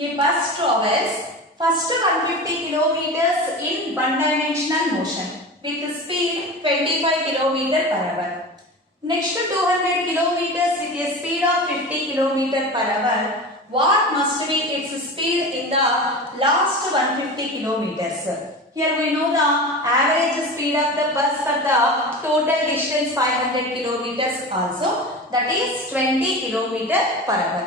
A bus travels first 150 kilometers in one-dimensional motion with speed 25 km per hour. Next 200 kilometers with a speed of 50 km per hour. What must be its speed in the last 150 kilometers? Here we know the average speed of the bus for the total distance 500 kilometers also, that is 20 km per hour.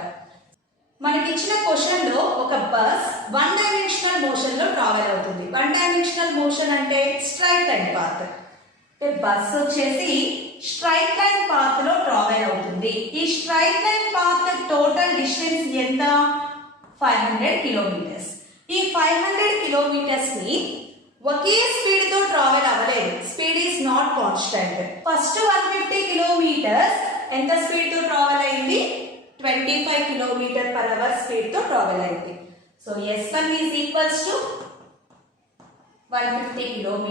మనకి ఇచ్చిన క్వశ్చన్ లో ఒక bus one dimensional motion లో ట్రావెల్ అవుతుంది. One dimensional motion అంటే straight line path. Bus వచ్చేసి straight line path లో ట్రావెల్ అవుతుంది. ఈ straight line path total distance ఎంత? 500 కిలోమీటర్స్. ఈ 500 కిలోమీటర్స్ ని ఒకే స్పీడ్ తో ట్రావెల్ అవ్వలేదు. Speed is not constant. First 150 కిలోమీటర్స్ ఎంత స్పీడ్ తో ట్రావెల్ అయింది? 25 km per hour speed to travel అయింది. So S1 is equals to 150 km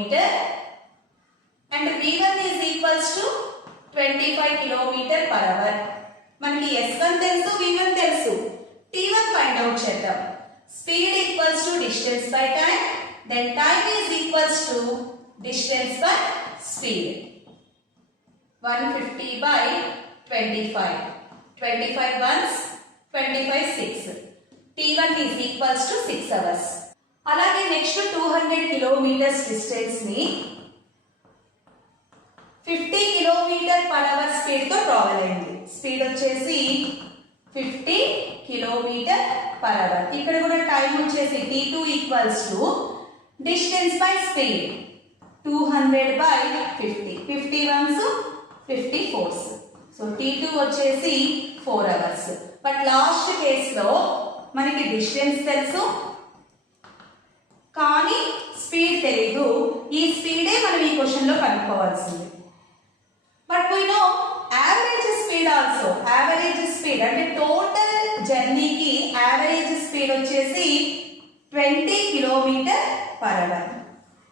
and V1 is equals to 25 km per hour. మనకి S1 తెలుసు, V1 తెలుసు. T1 find out చేద్దాం. Speed equals to distance by time, then time is equals to distance by speed. 150 by 25. 25 ones, 25 6. T1 is equals to 6 hours. అలాగే నెక్స్ట్ 200 kilometres distance ని 50 kilometre per hour speed తో ట్రావెల్ అయింది. స్పీడ్ వచ్చేసి 50 kilometre per hour. ఇక్కడ కూడా టైం వచ్చేసి T2 equals to distance by speed 200 బై 50. 50 వన్స్ 50 force. So T2 వచ్చేసి 4 hours. But last కేసులో మనకి డిస్టెన్స్ తెలుసు కానీ స్పీడ్ తెలీదు. ఈ స్పీడే మనం ఈ క్వశ్చన్ లో కనుక్కోవాల్సింది. But we know average speed also. Average speed అంటే టోటల్ జర్నీకి యావరేజ్ స్పీడ్ వచ్చేసి 20 kilometre per hour.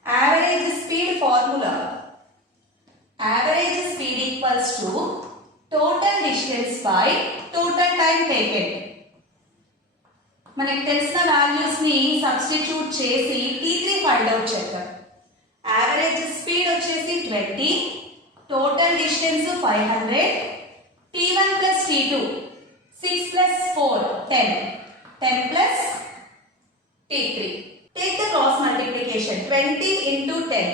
Average speed formula average speed equals to total distance by total time taken. మనకి తెలిసిన వాల్యూస్ ని సబ్స్టిట్యూట్ చేసి T3 ఫైండ్ అవుట్ చేద్దాం. యావరేజ్ స్పీడ్ వచ్చేసి 20, total distance 500, T1 plus T2 6 plus 4 10, 10 plus T3. Take the cross multiplication. 20 into 10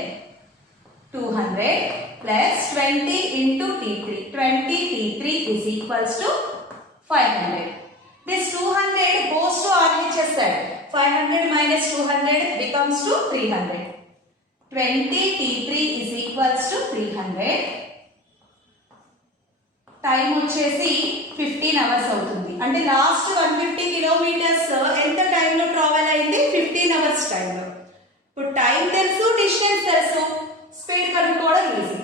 200 plus 20 into T3. 20 T3 is equals to 500. This 200 goes to RHS side. 500 minus 200 becomes to 300. 20 T3 is equals to 300. టైం వచ్చేసి 15 అవర్స్ అవుతుంది. అంటే లాస్ట్ 150 కిలోమీటర్స్ ఎంత టైంలో ట్రావెల్ అయింది? 15 అవర్స్ టైంలో. ఇప్పుడు టైం తెలుసు, డిస్టెన్స్ తెలుసు, స్పీడ్ కనుక్కోవడం easy.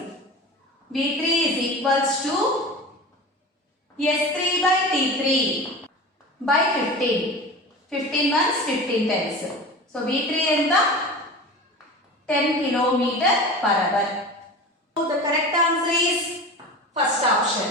V3 is equals to S3 by T3 by 15. 15 ones, 15 tens. So V3 ఎంత? 10 km per hour. So the correct answer is first option.